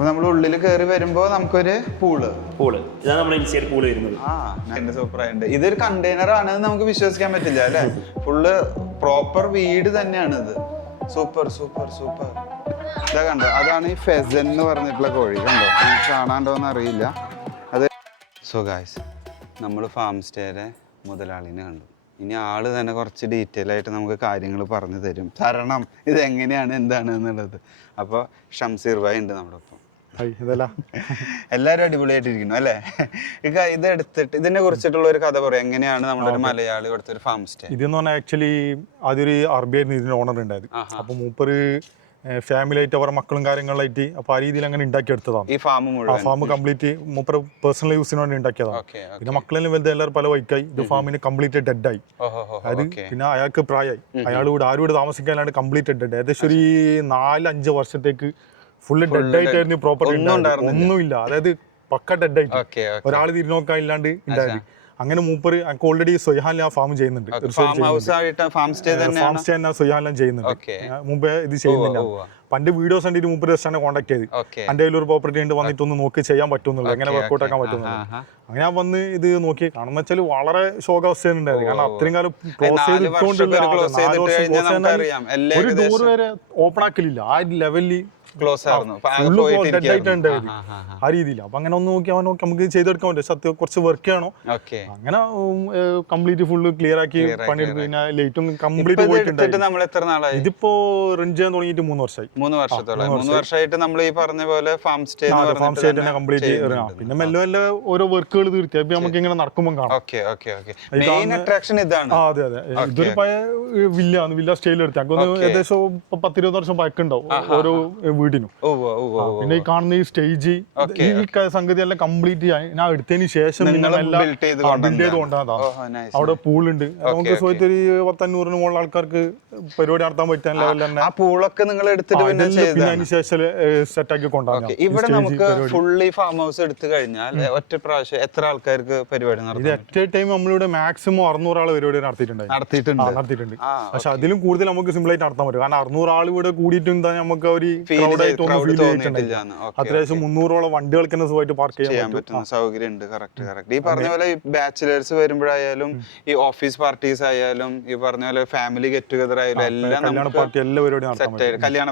അപ്പൊ നമ്മൾ ഉള്ളിൽ കയറി വരുമ്പോ നമുക്കൊരു പൂള് ഇതാണ് നമ്മുടെ ഇൻസൈഡ് പൂള് വരുന്നത്. എന്റെ സൂപ്പർ ആയിട്ടുണ്ട്. ഇതൊരു കണ്ടെയ്നർ ആണ് നമുക്ക് വിശ്വസിക്കാൻ പറ്റില്ല അല്ലെ. ഫുള്ള് പ്രോപ്പർ വീട് തന്നെയാണ് ഇത്. Super super super. ഇതാ കണ്ടോ, അതാണ് ഈ ഫെസൻ എന്ന് പറഞ്ഞിട്ടുള്ള കോഴി. കണ്ടോ, നമുക്ക് കാണാണ്ടോന്ന് അറിയില്ല അത്. സോ ഗായ്സ്, നമ്മൾ ഫാം സ്റ്റേയുടെ മുതലാളിനെ കണ്ടു. ഇനി ആള് തന്നെ കുറച്ച് ഡീറ്റെയിൽ ആയിട്ട് നമുക്ക് കാര്യങ്ങൾ പറഞ്ഞു തരണം ഇതെങ്ങനെയാണ് എന്താണ് എന്നുള്ളത്. അപ്പോൾ ഷംസീർ ഭായ് ഉണ്ട് നമ്മുടെ ഒപ്പം. എല്ലാവരും അടിപൊളിയായിട്ടിരിക്കുന്നു അല്ലേ. ഇത് എടുത്തിട്ട് ഇതിനെ കുറിച്ചിട്ടുള്ള ഒരു കഥ പറയാം. എങ്ങനെയാണ് നമ്മുടെ ഒരു മലയാളി ഇവിടുത്തെ ഒരു ഫാം സ്റ്റേ? ഇതെന്ന് പറഞ്ഞാൽ ആക്ച്വലി ആദ്യൊരു RBI ആയിരുന്നു ഇതിന്റെ ഓണർ ഉണ്ടായത്. അപ്പൊ മൂപ്പര് ഫാമിലി ആയിട്ട് അവരുടെ മക്കളും കാര്യങ്ങളായിട്ട് അപ്പൊ ആ രീതിയിൽ അങ്ങനെ ഉണ്ടാക്കിയെടുത്തതാണ് ഈ ഫാം. ഫാം കംപ്ലീറ്റ് മൂപ്പര് പേഴ്സണൽ യൂസിന് വേണ്ടി ഉണ്ടാക്കിയതാണ്. പിന്നെ മക്കളെല്ലാം വലുത് എല്ലാവരും പല വൈക്കായി. ഇത് ഫാമിന് കംപ്ലീറ്റ് ഡെഡായി. അത് പിന്നെ അയാൾക്ക് പ്രായമായി. അയാൾ ഇവിടെ ആരും ഇവിടെ താമസിക്കാനാണ് കംപ്ലീറ്റ് ഡെഡ്. ഏകദേശം ഒരു 4-5 വർഷത്തേക്ക് ഫുള്ള് ഡെഡായിട്ടായിരുന്നു പ്രോപ്പർട്ടി. ഒന്നുമില്ല, അതായത് പക്ക ഡെഡായിട്ട് ഒരാൾ തിരിഞ്ഞോക്കാൻ ഇല്ലാണ്ട് ഉണ്ടായത്. അങ്ങനെ മൂപ്പര് എനിക്ക് ഓൾറെഡി സൊയ്ഹാനിൽ ആ ഫാം ചെയ്യുന്നുണ്ട്. ഫാം സ്റ്റേ തന്നെ സൊയ്ഹാനിലും ചെയ്യുന്നുണ്ട്. മുമ്പേ ഇത് ചെയ്യുന്നില്ല. പണ്ട് വീഡിയോസ് കണ്ടിട്ട് മൂപ്പര് ജസ്റ്റ് എന്നെ കോൺടാക്ട് ചെയ്ത് എൻ്റെ കയ്യിൽ ഒരു പ്രോപ്പർട്ടി ഉണ്ട്, വന്നിട്ടൊന്ന് നോക്കി ചെയ്യാൻ പറ്റുന്നുള്ളൂ, എങ്ങനെ വർക്കൗട്ട് ആക്കാൻ പറ്റുന്നുള്ളൂ. അങ്ങനെ ഞാൻ വന്ന് ഇത് നോക്കി കാണുന്ന വെച്ചാൽ വളരെ ശോകാവസ്ഥയുണ്ടായിരുന്നു. കാരണം അത്രയും കാലം ക്ലോസ് ചെയ്തിട്ടുകൊണ്ടില്ല, ഒരു ഡോർ വരെ ഓപ്പൺ ആക്കലില്ല. ആ ലെവലിൽ ആ രീതിയിൽ. അപ്പൊ അങ്ങനെ ഒന്ന് നോക്കി നമുക്ക് ചെയ്തെടുക്കാൻ പറ്റും. സത്യം കുറച്ച് വർക്ക് ചെയ്യണോ, അങ്ങനെ കംപ്ലീറ്റ് ഫുള്ള് ക്ലിയർ ആക്കി പണിയെടുത്ത്. പിന്നെ ലൈറ്റും കംപ്ലീറ്റ് പോയിട്ടുണ്ട്. ഇതിപ്പോ റൺ ചെയ്യാൻ തുടങ്ങിയിട്ട് 3 വർഷമായി. 3 വർഷമായിട്ട് നമ്മൾ ഈ പറഞ്ഞ പോലെ ഫാം സ്റ്റേ തന്നെ കംപ്ലീറ്റ്. പിന്നെ മെല്ലെ മെല്ലെ ഓരോ വർക്കുകൾ തീർത്തി നമുക്ക് ഇങ്ങനെ നടക്കുമ്പോൾ കാണാം. അതെ അതെ, ഇതൊരു പഴയ വില്ല സ്റ്റൈലിൽ എടുത്ത് ഞങ്ങൾക്ക് ഏകദേശം 10-20 വർഷം പഴക്കുണ്ടാവും ഓരോ വീടിനും. പിന്നെ ഈ കാണുന്ന ഈ സ്റ്റേജ്, ഈ സംഗതി എല്ലാം കംപ്ലീറ്റ് ഞാൻ എടുത്തതിന് ശേഷം ബിൽഡ് ചെയ്ത് കൊണ്ടുവന്നതാണ്. അവിടെ പൂളുണ്ട്. നമുക്ക് സ്വയത്ത് ഒരു 100-500 മുകളിൽ ആൾക്കാർക്ക് പരിപാടി നടത്താൻ പറ്റാൻ ലെവലിൽ തന്നെ പൂളൊക്കെ നിങ്ങൾ എടുത്തിട്ട് പിന്നെ അതിന് ശേഷം സെറ്റ് ആക്കി കൊണ്ടുവന്നു. ഇവിടെ നമുക്ക് ഫുള്ളി ഫാം ഹൗസ് എടുത്തു കഴിഞ്ഞാൽ ഒറ്റ പ്രാവശ്യം എത്ര ആൾക്കാർക്ക് പരിപാടി നടത്തും? ഇത് അറ്റ് എ ടൈം നമ്മളിവിടെ മാക്സിമം 600 ആൾ പരിപാടി നടത്തിയിട്ടുണ്ട്. പക്ഷെ അതിലും കൂടുതൽ നമുക്ക് സിമ്പിൾ ആയിട്ട് നടത്താൻ പറ്റും. കാരണം 600 ആൾ ഇവിടെ കൂടിയിട്ട് നമുക്ക് ഒരു അത്യാവശ്യം 300ഓളം വണ്ടികൾക്ക് തന്നെ സുഖമായിട്ട് പാർക്ക് ചെയ്യാൻ പറ്റുന്ന സൗകര്യം ഉണ്ട്. കറക്റ്റ്. ഈ പറഞ്ഞ പോലെ ബാച്ചിലേഴ്സ് വരുമ്പോഴായാലും ഈ ഓഫീസ് പാർട്ടീസ് ആയാലും ഈ പറഞ്ഞ പോലെ ഫാമിലി ഗെറ്റ് ടുഗദർ ആയാലും എല്ലാം കല്യാണ പാർട്ടി എല്ലാ പരിപാടിയും കല്യാണ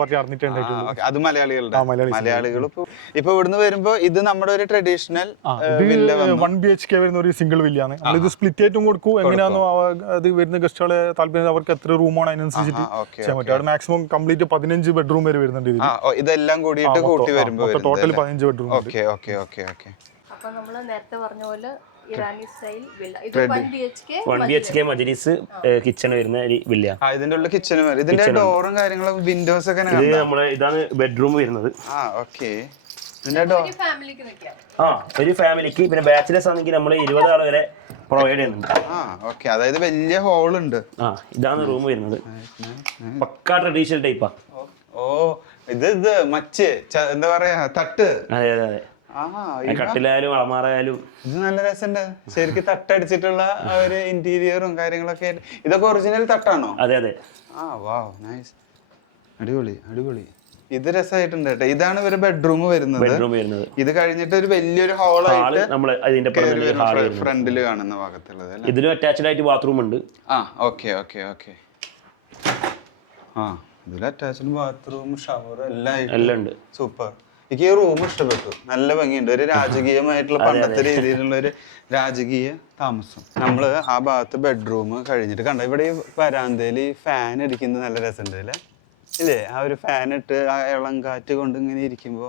പാർട്ടി നടന്നിട്ടുണ്ട്. അത് മലയാളികളുടെ മലയാളികൾ ഇപ്പൊ ഇവിടുന്ന് വരുമ്പോ ഇത് നമ്മുടെ ഒരു ട്രഡീഷണൽ 1 BHK വരുന്ന ഒരു സിംഗിൾ വില്ലാണ്. ഇത് സ്പ്ലിറ്റ് ആയിട്ടും കൊടുക്കും. എങ്ങനെയാണോ അത് വരുന്ന ഗസ്റ്റുകളെ താല്പര്യം, അവർക്ക് എത്ര റൂമാണ് അതിനനുസരിച്ചിട്ട് ചെയ്യാൻ പറ്റും. അവിടെ മാക്സിമം കംപ്ലീറ്റ് 15 ബെഡ്റൂം വരെ വരുന്നുണ്ട്. ഇതെല്ലാം കൂടിയിട്ട് കൂട്ടി വരുമ്പോൾ ടോട്ടൽ 15 ബെഡ്റൂം. അപ്പൊ നമ്മൾ നേരത്തെ പറഞ്ഞ പോലെ ഇറാനി സ്റ്റൈൽ വില്ല. ഇത് 1 BHK മജ്‌ലിസ് കിച്ചൺ വരുന്ന ഒരു വില്ല. ഇതിന്റെ ഉള്ള കിച്ചൺ വരെ. ഇതിന്റെ ഡോറും കാര്യങ്ങളും വിൻഡോസ് ഒക്കെ ഇതാണ് ബെഡ്റൂം വരുന്നത്. ഒരു ഫാമിലിക്ക്. പിന്നെ ബാച്ചിലേഴ്സ് ആണെങ്കിൽ നമ്മൾ 20 ആൾ വരെ പ്രൊവൈഡ് ചെയ്യുന്നുണ്ട്. അതായത് വലിയ ഹോൾ ഉണ്ട്. ഇതാണ് റൂം വരുന്നത്. പക്കാ ട്രഡീഷണൽ ടൈപ്പാ. ഇത് മച്ച് എന്താ പറയാ, തട്ട്. അതെ അതെ അതെ. കട്ടിലായാലും അളമാറായാലും ഇത് നല്ല രസമുണ്ട്. ശരിക്കും തട്ടടിച്ചിട്ടുള്ള ഒരു ഇന്റീരിയറും കാര്യങ്ങളൊക്കെ. ഇതൊക്കെ ഒറിജിനൽ തട്ടാണോ? അതെ അതെ. നൈസ്, അടിപൊളി. ഇത് രസമായിട്ടുണ്ട് കേട്ടോ. ഇതാണ് ഒരു ബെഡ്റൂം വരുന്നത്. ഇത് കഴിഞ്ഞിട്ട് ഒരു വലിയൊരു ഹോളായിട്ട് ഫ്രണ്ടില് കാണുന്ന ഭാഗത്തുള്ളത്. ഇതിലും അറ്റാച്ച്ഡ് ആയിട്ട് ബാത്റൂം ഉണ്ട്. ഓക്കെ. ഇതിൽ അറ്റാച്ച്ഡ് ബാത്റൂം, ഷവർ എല്ലാം ഉണ്ട്. സൂപ്പർ. എനിക്ക് ഈ റൂം ഇഷ്ടപ്പെട്ടു. നല്ല ഭംഗിയുണ്ട്. ഒരു രാജകീയമായിട്ടുള്ള പണ്ടത്തെ രീതിയിലുള്ള ഒരു രാജകീയ താമസം. നമ്മള് ആ ഭാഗത്ത് ബെഡ്റൂം കഴിഞ്ഞിട്ട് കണ്ട ഇവിടെ ഈ വരാന്തയില് ഫാൻ അടിക്കുന്നത് നല്ല രസമുണ്ട് അല്ലേ? ഇല്ലേ? ആ ഒരു ഫാൻ ഇട്ട് ആ ഇളം കാറ്റ് കൊണ്ട് ഇങ്ങനെ ഇരിക്കുമ്പോ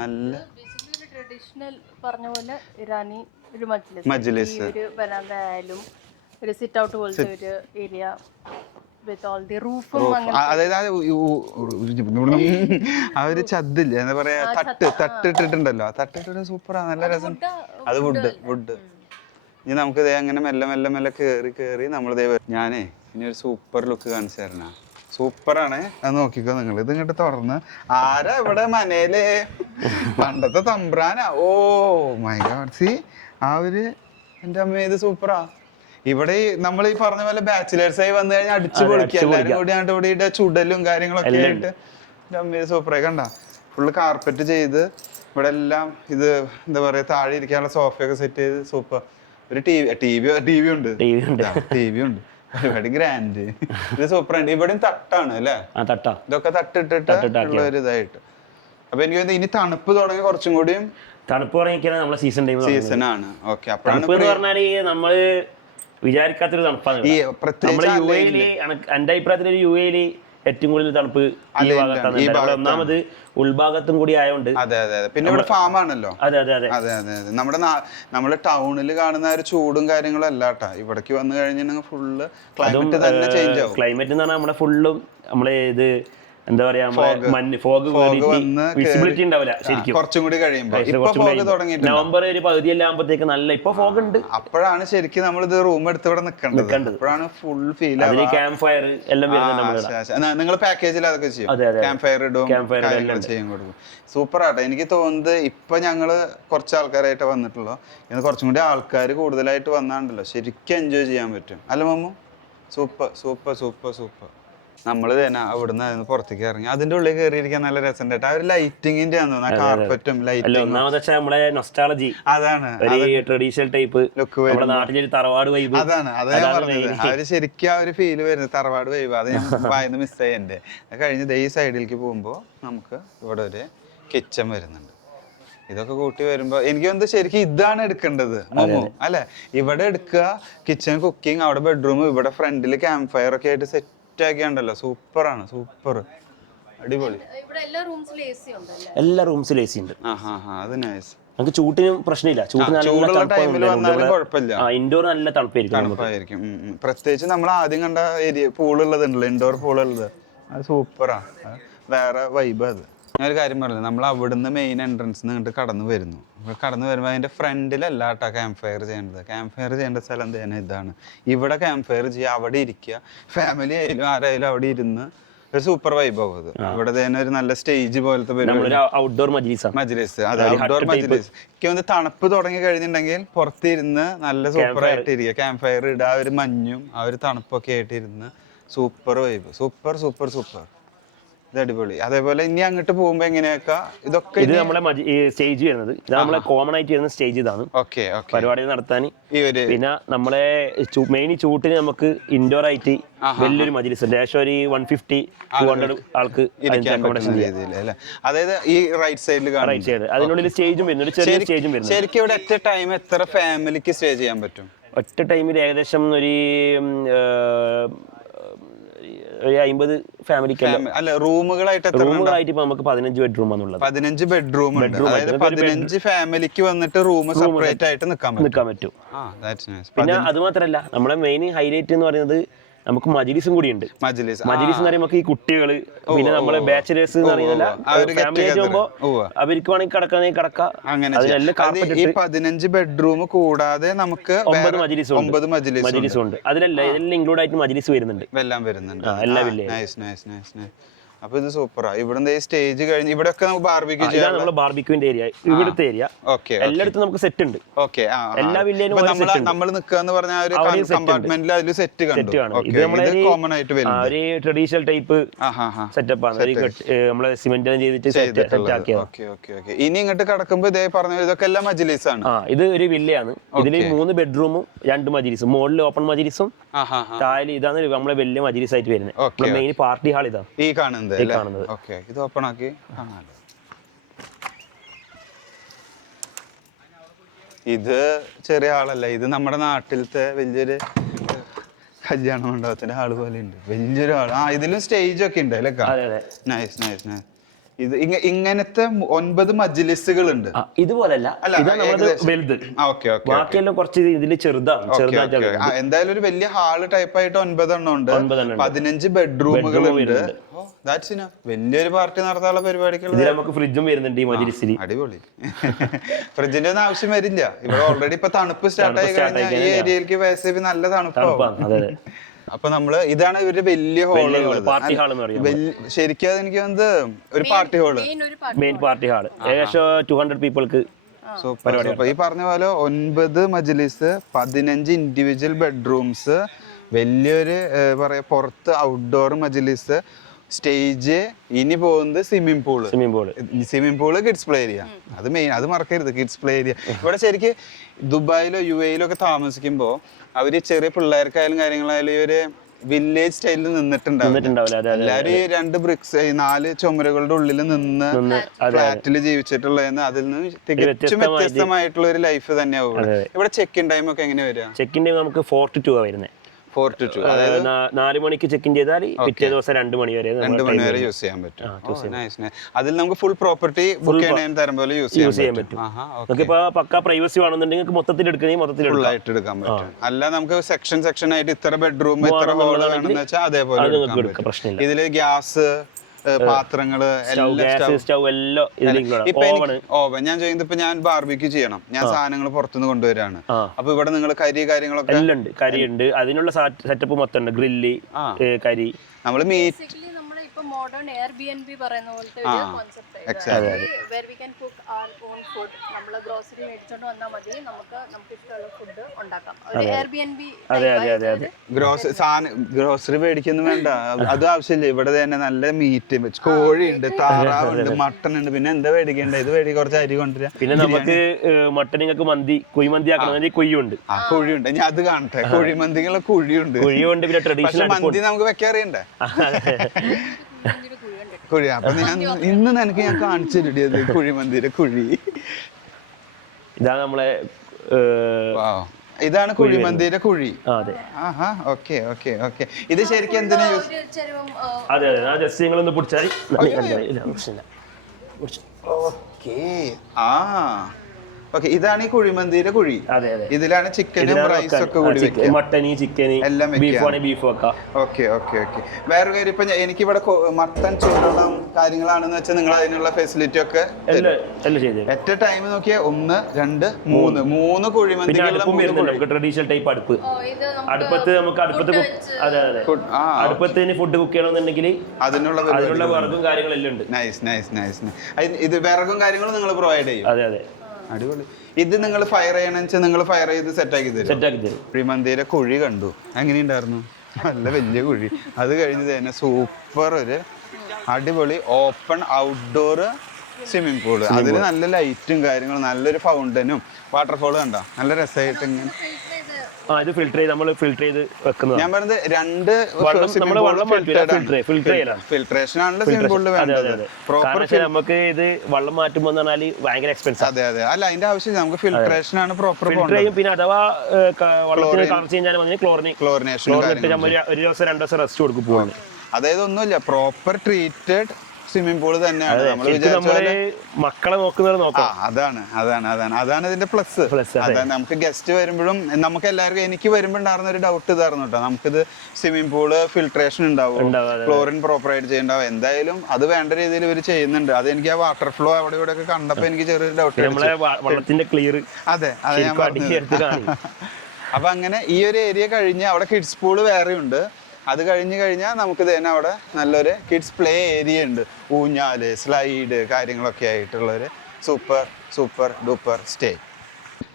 നല്ല ട്രഡീഷണൽ പറഞ്ഞ പോലെ ഇറാനി ഒരു മജ്‌ലിസ്. ഒരു വരാന്ത ആയാലും ഒരു സിറ്റ് ഔട്ട് പോലത്തെ ഒരു ഏരിയ വിത്ത് ഓൾ ദി റൂഫും. അതായത് ആ ഒരു ചതില്ലേ, എന്താ പറയാ, തട്ടിട്ടുണ്ടല്ലോ. ആ തട്ടിട്ട് സൂപ്പറാ, നല്ല രസം. അത് വുഡ്. ഇനി നമുക്ക് ഇതേ അങ്ങനെ മെല്ലെ കേറി നമ്മളിതേ. ഞാനേ ഇനി ഒരു സൂപ്പർ ലുക്ക് കാണിച്ചു തരണ. സൂപ്പറാണ്, അത് നോക്കിക്കോ നിങ്ങൾ. ഇത് ഇങ്ങോട്ട് തുറന്ന് ആരാ ഇവിടെ മനയില് പണ്ടത്തെ തമ്പ്രാനാ. ഓ മൈ ഗോഡ്, സീ ആ ഒരു, എൻ്റെ അമ്മ, ഇത് സൂപ്പറാ. ഇവിടെ നമ്മൾ ഈ പറഞ്ഞ പോലെ ബാച്ചിലേഴ്സായി വന്നു കഴിഞ്ഞാൽ അടിച്ചു പൊളിക്കുക. എല്ലാവരും കൂടി ഇവിടെ ചുടലും കാര്യങ്ങളൊക്കെ ആയിട്ട് സൂപ്പറായി കണ്ട, ഫുള്ള് കാർപ്പറ്റ് ചെയ്ത് ഇവിടെ എല്ലാം ഇത് എന്താ പറയാ താഴെ ഇരിക്കാനുള്ള സോഫയൊക്കെ സെറ്റ് ചെയ്ത് സൂപ്പർ. ഒരു ടി വി ഉണ്ട് പരിപാടി ഗ്രാൻഡ്. ഇത് സൂപ്പർ ഉണ്ട്. ഇവിടെയും തട്ടാണ് അല്ലേ, ഇതൊക്കെ തട്ടിട്ടിട്ടുള്ള ഒരു ഇതായിട്ട്. അപ്പൊ എനിക്ക് തോന്നുന്നു ഇനി തണുപ്പ് തുടങ്ങി കുറച്ചും കൂടിയും തണുപ്പ് തുടങ്ങിയാണ് നമ്മളെ സീസൺ ആണ്. ഓക്കെ, അപ്പോഴാണ് പറഞ്ഞാല് നമ്മള് വിചാരിക്കാത്തൊരു തണുപ്പാണ്. നമ്മുടെ യു എയിൽ എന്റെ അഭിപ്രായത്തിൽ യു എയിൽ ഏറ്റവും കൂടുതൽ തണുപ്പ് ഈ ഭാഗത്താണ്. ഒന്നാമത് ഉൾഭാഗത്തും കൂടി ആയതുകൊണ്ട്. അതെ അതെ അതെ. പിന്നെ ഇവിടെ ഫാം ആണല്ലോ. അതെ അതെ അതെ അതെ അതെ അതെ. നമ്മുടെ ടൗണിൽ കാണുന്ന ഒരു ചൂടും കാര്യങ്ങളും അല്ലാട്ടാ, ഇവിടേക്ക് വന്നു കഴിഞ്ഞാൽ ഫുള്ള് ക്ലൈമറ്റ് തന്നെ ചേഞ്ച് ആവും. ക്ലൈമറ്റ് എന്ന് പറഞ്ഞാൽ നമ്മുടെ ഫുള്ളും നമ്മളെ ഇത് എന്താ പറയാ ഫോഗ് വിസിബിലിറ്റി ഉണ്ടാവില്ല ശരിക്കും. കുറച്ചും കൂടി കഴിയുമ്പോൾ നവംബർ ഒരു പകുതി എല്ലാം ആകുമ്പോഴത്തേക്ക് നല്ല ഇപ്പൊ ഫോഗ് ഉണ്ട്. അപ്പോഴാണ് ശരിക്കും നമ്മൾ ഇത് റൂം എടുത്ത് ഇവിടെ നിൽക്കേണ്ടത്. അപ്പോഴാണ് ഫുൾ ഫീൽ. ക്യാമ്പ് ഫയർ എല്ലാം വരുന്നുണ്ട്. നിങ്ങൾ പാക്കേജിൽ അതൊക്കെ ചെയ്യും, ക്യാമ്പ് ഫയർ ഇടും, ചെയ്യാൻ കൊടുക്കും. സൂപ്പർ ആട്ടെ. എനിക്ക് തോന്നുന്നത് ഇപ്പൊ ഞങ്ങള് കുറച്ച് ആൾക്കാരായിട്ട് വന്നിട്ടുള്ളൂ, ഇന്ന് കുറച്ചും കൂടി ആൾക്കാർ കൂടുതലായിട്ട് വന്നാണ്ടല്ലോ ശരിക്കും എൻജോയ് ചെയ്യാൻ പറ്റും അല്ല Mammu? Super super super super. നമ്മള് തന്നെ അവിടുന്ന് പുറത്തേക്ക് ഇറങ്ങി അതിന്റെ ഉള്ളിൽ കയറിയിരിക്കാൻ നല്ല രസമുണ്ട്. ആ ഒരു ലൈറ്റിങ്ങിന്റെ കാർപ്പറ്റും ലൈറ്റിംഗ് അതാണ് ട്രഡീഷണൽ ടൈപ്പ് ലുക്ക്, നാട്ടിലൊരു തറവാട് വൈബ്. അതാണ് അവര് ശരിക്കും ആ ഒരു ഫീല് വരുന്നത്, തറവാട് വൈബ്. അത് ഞാൻ വായന്ന് മിസ്സായി. എന്റെ അത് കഴിഞ്ഞ് ഈ സൈഡിലേക്ക് പോകുമ്പോ നമുക്ക് ഇവിടെ ഒരു കിച്ചൺ വരുന്നുണ്ട്. ഇതൊക്കെ കൂട്ടി വരുമ്പോ എനിക്ക് തോന്നുന്നത് ശരിക്കും ഇതാണ് എടുക്കേണ്ടത് മമ്മു അല്ലെ? ഇവിടെ എടുക്കുക, കിച്ചൺ കുക്കിംഗ്, അവിടെ ബെഡ്റൂം, ഇവിടെ ഫ്രണ്ടില് ക്യാമ്പ് ഫയർ ഒക്കെ ആയിട്ട് സെറ്റ് ആക്കിയാണ്ടല്ലോ. സൂപ്പറാണ്, സൂപ്പർ, അടിപൊളി. എല്ലാ റൂംസിലും AC ഉണ്ട്. അത് നൈസ്. നമുക്ക് ചൂട്ടിനും പ്രശ്നമില്ല. ചൂടുള്ള ടൈമിൽ വന്നാലും കുഴപ്പമില്ല. ഇൻഡോർ നല്ല തണുപ്പായിരിക്കും. പ്രത്യേകിച്ച് നമ്മൾ ആദ്യം കണ്ട ഏരിയ പൂളുള്ളതുണ്ടല്ലോ, ഇൻഡോർ പൂളുള്ളത്, അത് സൂപ്പറാ, വേറെ വൈബ്. അത് ഞാനൊരു കാര്യം പറഞ്ഞില്ല, നമ്മൾ അവിടുന്ന് മെയിൻ എൻട്രൻസിൽ നിന്ന് കടന്നു വരുമ്പോൾ അതിന്റെ ഫ്രണ്ടിലല്ല കേട്ടോ ക്യാമ്പ് ഫയർ ചെയ്യേണ്ടത്. ക്യാമ്പ് ഫയർ ചെയ്യേണ്ട സ്ഥലം തന്നെ ഇതാണ്. ഇവിടെ ക്യാമ്പ് ഫയർ ചെയ്യുക, അവിടെ ഇരിക്കുക, ഫാമിലി ആയാലും ആരായാലും അവിടെ ഇരുന്ന് ഒരു സൂപ്പർ വൈബ് ആവും. അത് ഇവിടെ തന്നെ ഒരു നല്ല സ്റ്റേജ് പോലത്തെ ഔട്ട്ഡോർ മജ്ലിസ്. അത് ഔട്ട്ഡോർ മജ്ലിസ്. എനിക്ക് ഒന്ന് തണുപ്പ് തുടങ്ങി കഴിഞ്ഞിട്ടുണ്ടെങ്കിൽ പുറത്തിരുന്ന് നല്ല സൂപ്പർ ആയിട്ട് ഇരിക്കുക, ക്യാമ്പ് ഫയർ ഇടുക, ആ ഒരു മഞ്ഞും ആ ഒരു തണുപ്പൊക്കെ ആയിട്ട് ഇരുന്ന് super vibe. Super super super, ഇത് അടിപൊളി. അതേപോലെ ഇനി അങ്ങോട്ട് പോകുമ്പോ എങ്ങനെയൊക്കെ ഇതൊക്കെ ഇത് നമ്മളെ സ്റ്റേജ് വരുന്നത്, ഇത് നമ്മളെ കോമൺ ആയിട്ട് വരുന്ന സ്റ്റേജ് ഇതാണ് പരിപാടികൾ നടത്താൻ. പിന്നെ നമ്മളെ മെയിൻ ചൂട്ടിന് നമുക്ക് ഇൻഡോർ ആയിട്ട് വലിയൊരു മജ്ലിസ് ഉണ്ട്. ഏകദേശം ഒരു 150-200 ആൾക്ക് അതായത് ഈ റൈറ്റ് സൈഡിൽ അതിനുള്ളിൽ സ്റ്റേജും വരുന്നുണ്ട്, ചെറിയ സ്റ്റേജും വരുന്നുണ്ട്. ശരിക്കും ഇവിടെ ഒറ്റ ടൈം എത്ര ഫാമിലിക്ക് സ്റ്റേ ചെയ്യാൻ പറ്റും? ഒറ്റ ടൈമിൽ ഏകദേശം ഒരു 50 ഫാമിലിക്ക്. റൂമുകളായിട്ട് ഇപ്പൊ നമുക്ക് 15 ബെഡ്റൂം ആണുള്ളത്. 15 ബെഡ്റൂം ഉണ്ട്. അതായത് 15 ഫാമിലിക്ക് വന്നിട്ട് റൂം സെപ്പറേറ്റ് ആയിട്ട് നിൽക്കാൻ പറ്റും. പിന്നെ അത് മാത്രല്ല നമ്മുടെ മെയിൻ ഹൈലൈറ്റ് എന്ന് പറയുന്നത് നമുക്ക് മജ്ലിസും കൂടി ഉണ്ട്. മജ്ലിസ് എന്ന് പറയുമ്പോൾ നമുക്ക് ഈ കുട്ടികള്, പിന്നെ നമ്മളെ ബാച്ചിലേഴ്സ് എന്ന് പറയുന്നില്ല, ഫാമിലി ആകുമ്പോ അവർക്ക് വേണമെങ്കിൽ കിടക്കാം. ഈ 15 ബെഡ്റൂം കൂടാതെ നമുക്ക് 9 മജ്ലിസും ഉണ്ട്. ഇതെല്ലാം ഇൻക്ലൂഡ് ആയിട്ട് മജ്ലിസ് വരുന്നുണ്ട്. എല്ലാം വരുന്നുണ്ട്. അപ്പൊ ഇത് സൂപ്പറാ. ഇവിടെ സ്റ്റേജ് കഴിഞ്ഞ് ഇവിടെ ഒക്കെ നമുക്ക് ബാർബിക്യൂ ചെയ്യാം. നമ്മളെ ബാർബിക്യൂന്റെ ഏരിയ, ഇവിടുത്തെ ഏരിയ എല്ലായിടത്തും നമുക്ക് സെറ്റ് ഉണ്ട്. എല്ലാ വില്ലേജിലും നമ്മൾ നിൽക്കാന്ന് പറഞ്ഞ ഒരു കമ്പാർട്ട്മെന്റിൽ അതിൽ സെറ്റ് കണ്ടു. ഇത് നമ്മളെ ഒരു ട്രഡീഷണൽ ടൈപ്പ് സെറ്റപ്പ് ആണ്. നമ്മളെ സിമെന്റ് ചെയ്തിട്ട് സെറ്റ് ആക്കിയത്. ഇനി ഇങ്ങോട്ട് കടക്കുമ്പോ ഇതേ പറഞ്ഞ ഇതൊക്കെ എല്ലാം മജ്ലിസ് ആണ്. ഇത് ഒരു വില്ലയാണ്. ഇതിൽ 3 ബെഡ്റൂമും 2 മജ്ലിസും, മുകളിൽ ഓപ്പൺ മജ്ലിസും താഴെ ഇതാണ് നമ്മളെ വലിയ മജ്ലിസ് ആയിട്ട് വരുന്നത്. മെയിൻ പാർട്ടി ഹാൾ ഇതാണ് ഈ കാണുന്നത്. ഇത് ഓപ്പൺ ആക്കി കാണാലോ. ഇത് ചെറിയ ആളല്ല, ഇത് നമ്മുടെ നാട്ടിലത്തെ വലിയൊരു കല്യാണ മണ്ഡപത്തിന്റെ ഹാള് പോലെ ഉണ്ട്, വലിയൊരു ഹാള്. ഇതിലും സ്റ്റേജ് ഒക്കെ ഉണ്ട് അല്ലേ? Nice nice nice. ഇത് ഇങ്ങനത്തെ 9 മജ്ലിസുകൾ ഉണ്ട്. ഇതുപോലല്ല, ബാക്കിയെല്ലാം കുറച്ച് ഇതില് ചെറുതാണ്. എന്തായാലും ഒരു വലിയ ഹാള് ടൈപ്പ് ആയിട്ട് 9 എണ്ണം ഉണ്ട്. 15 ബെഡ്റൂമുകൾ ഉണ്ട്. വലിയൊരു പാർട്ടി നടത്താനുള്ള പരിപാടികൾ. നമുക്ക് ഫ്രിഡ്ജും വരുന്നുണ്ട് ഈ മജ്ലിസിൽ. അടിപൊളി. ഫ്രിഡ്ജിന്റെ ഒന്നും ആവശ്യം വരില്ല. ഇവിടെ ഓൾറെഡി ഇപ്പൊ തണുപ്പ് സ്റ്റാർട്ട് ആയി കഴിഞ്ഞാൽ ഈ ഏരിയയിലേക്ക് വേസവി നല്ല തണുപ്പാവും. അപ്പൊ നമ്മള് ഇതാണ് ഇവരുടെ വലിയ ഹാള്, ശരിക്കും അതെനിക്ക് വന്നത് ഒരു party hall, main party hall. ഏകദേശം 200 പീപ്പിൾക്ക്. ഈ പറഞ്ഞ പോലെ 9 മജ്ലിസ്, 15 ഇൻഡിവിജ്വൽ ബെഡ്റൂംസ്, വലിയൊരു പറയാ പുറത്ത് ഔട്ട്ഡോർ മജ്ലിസ്, സ്റ്റേജ്, ഇനി പോകുന്നത് swimming pool. Swimming pool, kids play area, അത് മെയിൻ, അത് മറക്കരുത്, കിഡ്സ് പ്ലേ ഏരിയ. ഇവിടെ ശരിക്കും ദുബായിലോ UAE ഒക്കെ താമസിക്കുമ്പോൾ അവര് ചെറിയ പിള്ളേർക്കായാലും കാര്യങ്ങളായാലും ഇവര് വില്ലേജ് സ്റ്റൈലിൽ നിന്നിട്ടുണ്ടാവില്ല. എല്ലാരും 2 ബ്രിക്സ് 4 ചുമരുകളുടെ ഉള്ളിൽ നിന്ന് ഫ്ലാറ്റിൽ ജീവിച്ചിട്ടുള്ളതെന്ന് അതിൽ നിന്ന് തികച്ചും വ്യത്യസ്തമായിട്ടുള്ള ഒരു ലൈഫ് തന്നെയാവും. ഇവിടെ ചെക്ക് ഇൻ ടൈം ഒക്കെ എങ്ങനെ വരിക? ചെക്ക് ഇൻ ടൈം നമുക്ക് 4 to 2 വരുന്നത്. 4 to 2, 4 മണിക്ക് ചെക്ക് ഇൻ ചെയ്താൽ പിറ്റേ ദിവസം 2 മണി വരെ യൂസ് ചെയ്യാൻ പറ്റും. അതിൽ നമുക്ക് ഫുൾ പ്രോപ്പർട്ടി ബുക്ക് ചെയ്യുന്നതിന് തരം പോലെ യൂസ് ചെയ്യാൻ പറ്റും. നമുക്കിപ്പോ പക്ക പ്രൈവസി വേണമെന്നുണ്ടെങ്കിൽ മൊത്തത്തിൽ എടുക്കണമെങ്കിൽ മൊത്തത്തിൽ ഫുൾ ആയിട്ട് എടുക്കാൻ പറ്റും. അല്ല നമുക്ക് സെക്ഷൻ ആയിട്ട് ഇത്ര ബെഡ്റൂം ഇത്ര ഹോള് വേണമെന്ന് വെച്ചാൽ അതേപോലെ പ്രശ്നമില്ല. ഇതില് ഗ്യാസ്, പാത്രങ്ങള്, ഓവൻ. ഞാൻ ചെയ്യുന്നത് ഇപ്പൊ ഞാൻ ബാർബിക്യൂ ചെയ്യണം, ഞാൻ സാധനങ്ങൾ പുറത്തുനിന്ന് കൊണ്ടുവരാണ്. അപ്പൊ ഇവിടെ നിങ്ങൾ കരി കാര്യങ്ങളൊക്കെ എല്ലാം ഉണ്ട്. കരിയുണ്ട്, അതിനുള്ള സെറ്റപ്പ് മൊത്തം ഉണ്ട്. ഗ്രില്ല്, കരി, നമ്മള് മീറ്റ് മോഡേൺ Airbnb പറയുന്ന പോലത്തെ ഒരു concept where we can cook our own food. നമ്മൾ ഗ്രോസറി മേടിച്ചോണ്ട് വന്നാൽ മതി, നമുക്ക് ഇഷ്ടമുള്ള ഫുഡ് ഉണ്ടാക്കാം. ഒരു Airbnb ഗ്രോസറി മേടിക്കൊന്നും വേണ്ട, അതും ആവശ്യമില്ല. ഇവിടെ തന്നെ നല്ല മീറ്റ്, കോഴിയുണ്ട്, താറാവുണ്ട്, മട്ടൺ ഉണ്ട്. പിന്നെ എന്താ മേടിക്കണ്ട? ഇത് മേടിക്കുക, കുറച്ച് അരി കൊണ്ടുവരാ. പിന്നെ നമുക്ക് മട്ടൻ നിങ്ങൾക്ക് മന്തി, കുഴിമന്തി ആക്കണമെങ്കിൽ കുഴിയുണ്ട്. കുഴിയുണ്ട്, ഞാൻ അത് കാണട്ടെ. കുഴിമന്തിക്കുള്ള കുഴിയുണ്ട്. പിന്നെ ട്രഡീഷണൽ മന്തി നമുക്ക് വെക്കാൻ അറിയണ്ടേ? കുഴി. അപ്പൊ ഞാൻ ഇന്ന് നിനക്ക് ഞാൻ കാണിച്ചു തരുന്നത് കുഴിമന്തിയുടെ കുഴി. ഇതാണ് നമ്മളെ ഇതാണ് കുഴിമന്തിയുടെ കുഴി. ആഹാ, ഓക്കെ ഓക്കെ ഓക്കെ. ഇത് ശരിക്കും എന്തിനാ യൂസ്? അതെ അതെ, ആ ജസ്റ്റ് നിങ്ങളൊന്ന് പിടിച്ചാൽ. ഓക്കെ, ആ ഓക്കെ. ഇതാണ് ഈ കുഴിമന്തിയുടെ കുഴി. ഇതിലാണ് ചിക്കനും റൈസും ഒക്കെ കൂടി വെക്കുക. മട്ടന്, ചിക്കന്, എല്ലാം ബീഫ് വെക്കാം. Okay okay okay. വേറെ കാര്യം, ഇപ്പൊ എനിക്കിവിടെ മട്ടൻ ചൂടണം കാര്യങ്ങളാണെന്ന് വെച്ചാൽ നിങ്ങൾ അതിനുള്ള ഫെസിലിറ്റി ഒക്കെ എറ്റ ടൈം നോക്കിയാൽ 1 2 3 കുഴിമന്തികളുടെ ട്രഡീഷണൽ ടൈപ്പ് അടുപ്പ്. അടുപ്പത്ത് നമുക്ക് അടുപ്പത്തിന് ഫുഡ് കുക്ക് ചെയ്യണമെന്നുണ്ടെങ്കിൽ അതിനുള്ള വിറകും കാര്യങ്ങളെല്ലാം ഉണ്ട്. Nice nice nice. ഇത് വിറകും കാര്യങ്ങളും നിങ്ങൾ പ്രൊവൈഡ് ചെയ്യും? അതെ അതെ, അടിപൊളി. ഇത് നിങ്ങൾ ഫയർ ചെയ്യണമെന്ന് വെച്ചാൽ നിങ്ങൾ ഫയർ ചെയ്ത് സെറ്റാക്കി തരും. കുഴിമന്തിയുടെ കുഴി കണ്ടു, എങ്ങനെയുണ്ടായിരുന്നു? നല്ല വലിയ കുഴി. അത് കഴിഞ്ഞത് തന്നെ സൂപ്പർ ഒരു അടിപൊളി ഓപ്പൺ ഔട്ട്ഡോർ സ്വിമ്മിംഗ് പൂള്. അതിൽ നല്ല ലൈറ്റും കാര്യങ്ങളും, നല്ലൊരു ഫൗണ്ടനും, വാട്ടർഫോള് കണ്ടോ? നല്ല രസമായിട്ട് ഇങ്ങനെ ഇത് ഫിൽറ്റർ ചെയ്ത് നമ്മൾ ഫിൽറ്റർ ചെയ്ത് വെക്കുന്നത്. ഞാൻ പറഞ്ഞത് 2 ഫിൽട്രേഷൻ ആണല്ലോ സ്വിമ്മിംഗ് പൂളിൽ വേണ്ടത്. നമുക്ക് ഇത് വെള്ളം മാറ്റുമ്പോൾ ഭയങ്കര എക്സ്പെൻസ്. അതെ അതെ, അല്ല അതിന്റെ ആവശ്യം നമുക്ക് ഫിൽട്രേഷൻ ആണ് പ്രോപ്പർ. പിന്നെ അഥവാ വെള്ളത്തിന് കളർ കഴിഞ്ഞാൽ ക്ലോറിനേഷൻ ഒരു ദിവസം 2 ദിവസം റെസ്റ്റ് കൊടുക്കും പോകുന്നത്. അതായത് ഒന്നുമില്ല, പ്രോപ്പർ ട്രീറ്റഡ് സ്വിമ്മിംഗ് പൂള് തന്നെയാണ്. നമ്മൾ വിചാരിച്ച മക്കളെ നോക്കുന്നത് നോക്കാം. അതാണ് ഇതിന്റെ പ്ലസ്. അതാണ് നമുക്ക് ഗസ്റ്റ് വരുമ്പോഴും നമുക്ക് എല്ലാവർക്കും, എനിക്ക് വരുമ്പോൾ ഉണ്ടായിരുന്ന ഒരു ഡൗട്ട് ഇതായിരുന്നു കേട്ടോ. നമുക്കിത് സ്വിമ്മിംഗ് പൂള് ഫിൽട്രേഷൻ ഉണ്ടാവും, ക്ലോറിൻ പ്രോപ്പറായിട്ട് ചെയ്യണ്ടാവും. എന്തായാലും അത് വേണ്ട രീതിയിൽ ഇവർ ചെയ്യുന്നുണ്ട്. അത് എനിക്ക് ആ വാട്ടർ ഫ്ലോ അവിടെ ഇവിടെ ഒക്കെ കണ്ടപ്പോ എനിക്ക് ചെറിയൊരു ഡൗട്ട്. വെള്ളത്തിന്റെ ക്ലിയർ. അതെ അതെ, ഞാൻ പറഞ്ഞു. അപ്പൊ അങ്ങനെ ഈ ഒരു ഏരിയ കഴിഞ്ഞ് അവിടെ കിഡ്സ് പൂള് വേറെ ഉണ്ട്. അത് കഴിഞ്ഞാൽ നമുക്ക് തന്നെ അവിടെ നല്ലൊരു കിഡ്സ് പ്ലേ ഏരിയ ഉണ്ട്. ഊഞ്ഞാല്, സ്ലൈഡ് കാര്യങ്ങളൊക്കെ ആയിട്ടുള്ളൊരു സൂപ്പർ ഡൂപ്പർ സ്റ്റേ.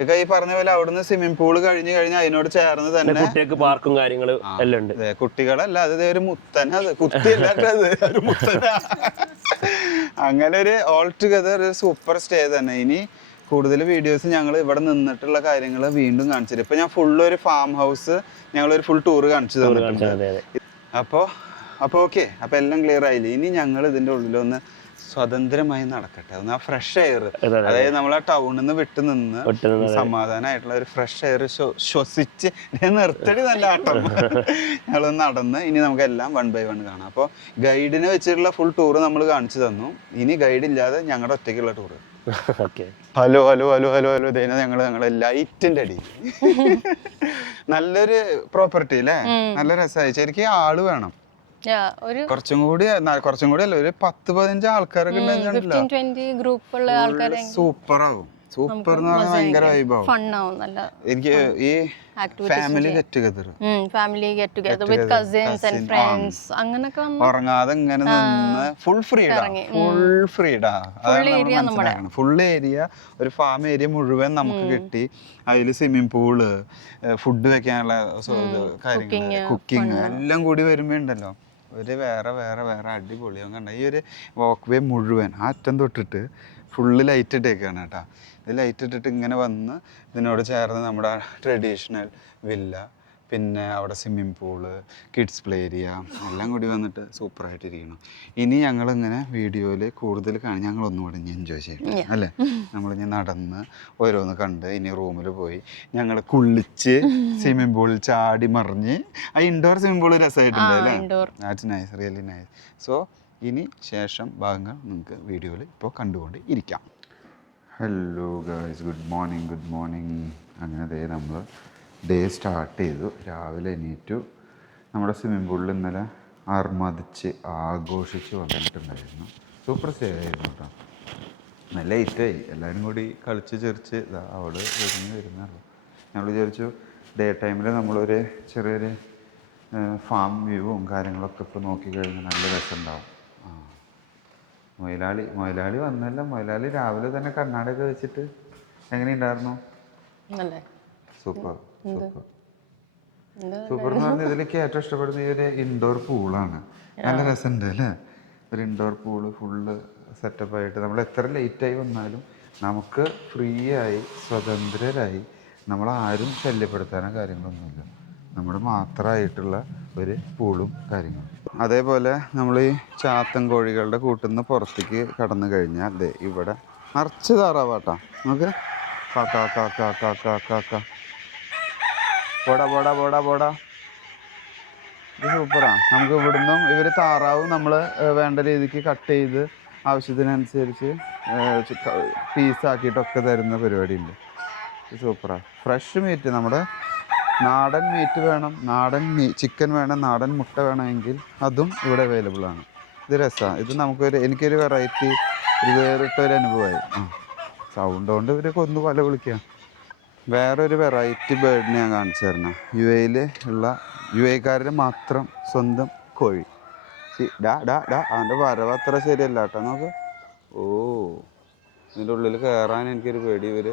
ഇതൊക്കെ ഈ പറഞ്ഞ പോലെ അവിടുന്ന് സ്വിമ്മിംഗ് പൂള് കഴിഞ്ഞാൽ അതിനോട് ചേർന്ന് തന്നെ കുട്ടികൾക്ക് പാർക്കും കാര്യങ്ങളും എല്ലാം ഉണ്ട്. കുട്ടികളല്ല, അത് ഒരു മുത്തന, അത് കുത്തിയല്ലാട്ടത് ഒരു മുത്തന. അങ്ങനെ ഒരു ഓൾ ടുഗദർ ഒരു സൂപ്പർ സ്റ്റേ തന്നെ. ഇനി കൂടുതൽ വീഡിയോസ് ഞങ്ങൾ ഇവിടെ നിന്നിട്ടുള്ള കാര്യങ്ങൾ വീണ്ടും കാണിച്ചിട്ട്, ഇപ്പൊ ഞാൻ ഫുള്ള് ഒരു ഫാം ഹൗസ് ഞങ്ങളൊരു ഫുൾ ടൂർ കാണിച്ചു തന്നിട്ടുണ്ട്. അപ്പോൾ ഓക്കെ, അപ്പൊ എല്ലാം ക്ലിയർ ആയില്ലേ? ഇനി ഞങ്ങൾ ഇതിന്റെ ഉള്ളിലൊന്ന് സ്വതന്ത്രമായി നടക്കട്ടെ, ഒന്ന് ആ ഫ്രഷ് എയർ, അതായത് നമ്മൾ ആ ടൗണിൽ നിന്ന് വിട്ടു നിന്ന് സമാധാനമായിട്ടുള്ള ഒരു ഫ്രഷ് എയർ ശ്വസിച്ച് നിർത്തടി നല്ല ആട്ടം ഞങ്ങളൊന്ന് നടന്ന് ഇനി നമുക്ക് എല്ലാം 1 by 1 കാണാം. അപ്പോൾ ഗൈഡിനെ വെച്ചിട്ടുള്ള ഫുൾ ടൂർ നമ്മൾ കാണിച്ചു തന്നു. ഇനി ഗൈഡ് ഇല്ലാതെ ഞങ്ങളുടെ ഒറ്റയ്ക്കുള്ള tour. Hello hello hello hello hello ഇതേനെ ഞങ്ങളെ ലൈറ്റിന്റെ അടി. നല്ലൊരു പ്രോപ്പർട്ടി അല്ലേ? നല്ല രസമായി. ശരിക്കും ആള് വേണം കുറച്ചും കൂടി അല്ല, ഒരു 10-15 ആൾക്കാരൊക്കെ സൂപ്പർ ആവും. സൂപ്പർ എന്ന് പറഞ്ഞാൽ ഭയങ്കര വൈബാവും. എനിക്ക് ഈ family get together with cousins and friends അങ്ങനൊക്കെ ഉറങ്ങാതെ ഇങ്ങനെ നിന്ന് ഫുൾ ഫ്രീഡാ. ഫുൾ ഏരിയ ഒരു ഫാം ഏരിയ മുഴുവൻ നമുക്ക് കിട്ടി. അതിൽ സ്വിമ്മിംഗ് പൂള്, ഫുഡ് വെക്കാനുള്ള കാര്യങ്ങൾ, കുക്കിംഗ് എല്ലാം കൂടി വരുമ്പോ ഉണ്ടല്ലോ ഒരു വേറെ വേറെ വേറെ അടിപൊളിയാവും കണ്ട. ഈ ഒരു വാക്ക് വേ മുഴുവൻ ആ അറ്റം തൊട്ടിട്ട് ഫുള്ള് ലൈറ്റ് ഇട്ടേക്കാണ് കേട്ടോ. ഇത് ലൈറ്റ് ഇട്ടിട്ട് ഇങ്ങനെ വന്ന് ഇതിനോട് ചേർന്ന് നമ്മുടെ ട്രഡീഷണൽ വില്ല, പിന്നെ അവിടെ swimming pool, kids play area എല്ലാം കൂടി വന്നിട്ട് സൂപ്പറായിട്ടിരിക്കണം. ഇനി ഞങ്ങളിങ്ങനെ വീഡിയോയിൽ കൂടുതൽ കാണി ഞങ്ങളൊന്നുകൂടി ഇനി എൻജോയ് ചെയ്യണം അല്ലേ. നമ്മളിനി നടന്ന് ഓരോന്ന് കണ്ട് ഇനി റൂമിൽ പോയി ഞങ്ങൾ കുളിച്ച് സ്വിമ്മിങ് പൂളിൽ ചാടി മറിഞ്ഞ് ആ ഇൻഡോർ സ്വിമ്മിങ് പൂൾ രസമായിട്ടുണ്ട് അല്ലേ. That's nice, really nice. So ഇനി ശേഷം ഭാഗങ്ങൾ നിങ്ങൾക്ക് വീഡിയോയിൽ ഇപ്പോൾ കണ്ടുകൊണ്ട് ഇരിക്കാം. Hello guys, good morning, good morning. അങ്ങനെ ദേ നമ്മൾ ഡേ സ്റ്റാർട്ട് ചെയ്തു. രാവിലെ എണീറ്റു. നമ്മുടെ സ്വിമ്മിംഗ് പൂളിൽ ഇന്നലെ ആർമതിച്ച് ആഘോഷിച്ച് വന്നിട്ടുണ്ടായിരുന്നു. സൂപ്പർ സ്റ്റേ ആയിരുന്നു കേട്ടോ. നല്ല ലേറ്റായി. എല്ലാവരും കൂടി കളിച്ച് ചെറിച്ച് അവിടെ വരുന്നുള്ളൂ. ഞങ്ങൾ വിചാരിച്ചു ഡേ ടൈമിൽ നമ്മളൊരു ചെറിയൊരു ഫാം വ്യൂവും കാര്യങ്ങളൊക്കെ ഇപ്പോൾ നോക്കിക്കഴിഞ്ഞാൽ നല്ല രസമുണ്ടാവും. മൊയിലാളി വന്നല്ല. മൊയിലാളി രാവിലെ തന്നെ കണ്ണാടൊക്കെ വെച്ചിട്ട് എങ്ങനെയുണ്ടായിരുന്നു? സൂപ്പർ സൂപ്പർ സൂപ്പർ എന്ന് പറഞ്ഞാൽ ഇതിലേക്ക് ഏറ്റവും ഇഷ്ടപ്പെടുന്ന ഈ ഒരു ഇൻഡോർ പൂളാണ്. നല്ല രസമുണ്ട് അല്ലേ. ഒരു ഇൻഡോർ പൂള് ഫുള്ള് സെറ്റപ്പായിട്ട് നമ്മൾ എത്ര ലേറ്റായി വന്നാലും നമുക്ക് ഫ്രീ ആയി സ്വതന്ത്രരായി നമ്മളാരും ശല്യപ്പെടുത്താനോ കാര്യങ്ങളൊന്നുമില്ല. നമ്മുടെ മാത്രമായിട്ടുള്ള ഒരു പൂളും കാര്യങ്ങളും. അതേപോലെ നമ്മൾ ഈ ചാത്തൻ കോഴികളുടെ കൂട്ടിൽ നിന്ന് പുറത്തേക്ക് കടന്നു കഴിഞ്ഞാൽ അതെ ഇവിടെ നിറച്ച് താറാവാട്ടാ. നമുക്ക് കാക്കാ കാക്കാ കാക്കാ കാക്ക പോടാ പോടാ പോടാ പോടാ. ഇത് സൂപ്പറാ. നമുക്ക് ഇവിടുന്നും ഇവർ താറാവും നമ്മൾ വേണ്ട രീതിക്ക് കട്ട് ചെയ്ത് ആവശ്യത്തിനനുസരിച്ച് പീസാക്കിയിട്ടൊക്കെ തരുന്ന പരിപാടിയുണ്ട്. ഇത് സൂപ്പറാ. ഫ്രഷ് മീറ്റ്, നമ്മുടെ നാടൻ മീറ്റ് വേണം, നാടൻ ചിക്കൻ വേണം, നാടൻ മുട്ട വേണമെങ്കിൽ അതും ഇവിടെ അവൈലബിൾ ആണ്. ഇത് രസമാണ്. ഇത് എനിക്കൊരു വെറൈറ്റി, ഒരു വേറിട്ടൊരു അനുഭവമായി. സൗണ്ട് കൊണ്ട് ഇവർ കൊന്നു പല വിളിക്കാം. വേറൊരു വെറൈറ്റി ബേർഡിനെ ഞാൻ കാണിച്ചു തരണം. യു എക്കാരുടെ മാത്രം സ്വന്തം കോഴി. അവൻ്റെ വരവ് അത്ര ശരിയല്ല കേട്ടോ. നോക്ക്. ഓ, ഇതിൻ്റെ ഉള്ളിൽ കയറാൻ എനിക്കൊരു പേടി. ഇവർ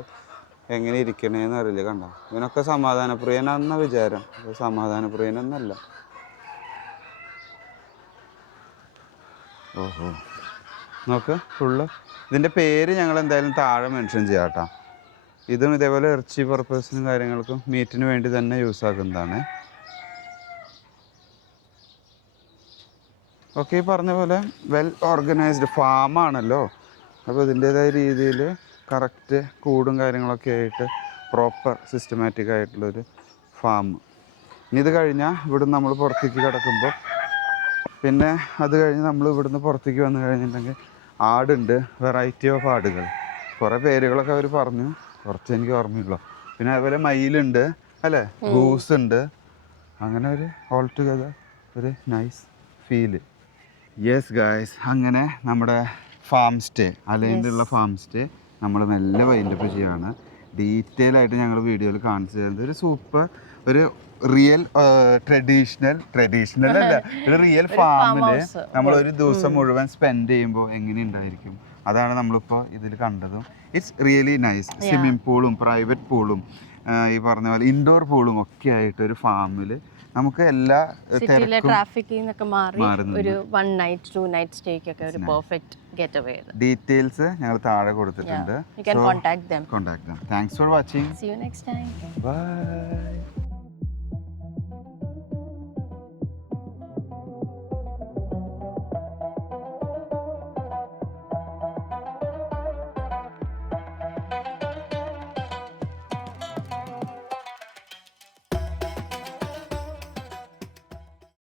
എങ്ങനെ ഇരിക്കണേന്ന് അറിയില്ല. കണ്ട, ഇവനൊക്കെ സമാധാനപ്രിയനാണെന്ന വിചാരം. സമാധാനപ്രിയനൊന്നല്ല. ഓഹോ, നോക്ക് ഫുള്ള്. ഇതിൻ്റെ പേര് ഞങ്ങൾ എന്തായാലും താഴെ മെൻഷൻ ചെയ്യാം കേട്ടോ. ഇതും ഇതേപോലെ ഇറച്ചി പർപ്പസിനും കാര്യങ്ങൾക്കും മീറ്റിന് വേണ്ടി തന്നെ യൂസ് ആക്കുന്നതാണ്. ഓക്കെ, ഈ പറഞ്ഞ പോലെ വെൽ ഓർഗനൈസ്ഡ് ഫാമാണല്ലോ. അപ്പോൾ ഇതിൻ്റേതായ രീതിയിൽ കറക്റ്റ് കൂടും കാര്യങ്ങളൊക്കെ ആയിട്ട് പ്രോപ്പർ സിസ്റ്റമാറ്റിക് ആയിട്ടുള്ളൊരു ഫാം. ഇനി ഇത് കഴിഞ്ഞാൽ ഇവിടുന്ന് നമ്മൾ പുറത്തേക്ക് കിടക്കുമ്പോൾ പിന്നെ അത് കഴിഞ്ഞ് നമ്മൾ ഇവിടുന്ന് പുറത്തേക്ക് വന്നു കഴിഞ്ഞിട്ടുണ്ടെങ്കിൽ ആടുണ്ട്, വെറൈറ്റി ഓഫ് ആടുകൾ. കുറേ പേരുകളൊക്കെ അവർ പറഞ്ഞു, കുറച്ച് എനിക്ക് ഓർമ്മയുള്ളൂ. പിന്നെ അതുപോലെ മയിലുണ്ട് അല്ലേ, ഗൂസ് ഉണ്ട്. അങ്ങനെ ഒരു ഓൾ ടുഗദർ ഒരു നൈസ് ഫീല്. യെസ് ഗായ്സ്, അങ്ങനെ നമ്മുടെ ഫാം സ്റ്റേ, അലൈനിലുള്ള ഫാം സ്റ്റേ നമ്മൾ മെല്ലെ വൈൻഡപ്പ് ചെയ്യുകയാണ്. ഡീറ്റെയിൽ ആയിട്ട് ഞങ്ങൾ വീഡിയോയിൽ കാണിച്ചു തരുന്നത് ഒരു സൂപ്പർ, ഒരു റിയൽ ട്രഡീഷണൽ അല്ല, ഒരു റിയൽ ഫാമില് നമ്മൾ ഒരു ദിവസം മുഴുവൻ സ്പെൻഡ് ചെയ്യുമ്പോൾ എങ്ങനെ ഉണ്ടായിരിക്കും, അതാണ് നമ്മളിപ്പോൾ ഇതിൽ കണ്ടതും. It's really nice. സ്വിമ്മിംഗ് പൂളും പ്രൈവറ്റ് പൂളും ഈ പറഞ്ഞ പോലെ ഇൻഡോർ പൂളും ഒക്കെ ആയിട്ട് ഒരു ഫാമിൽ നമുക്ക് എല്ലാ ട്രാഫിക്കിൽ നിന്നൊക്കെ മാറി ഒരു 1 night 2 night സ്റ്റേക്കൊക്കെ ഒരു പെർഫെക്റ്റ് ഗെറ്റ് അവേ. ഡീറ്റെയിൽസ് ഞങ്ങൾ താഴെ കൊടുത്തിട്ടുണ്ട്. You can contact them. Thanks for watching. See you next time. Bye.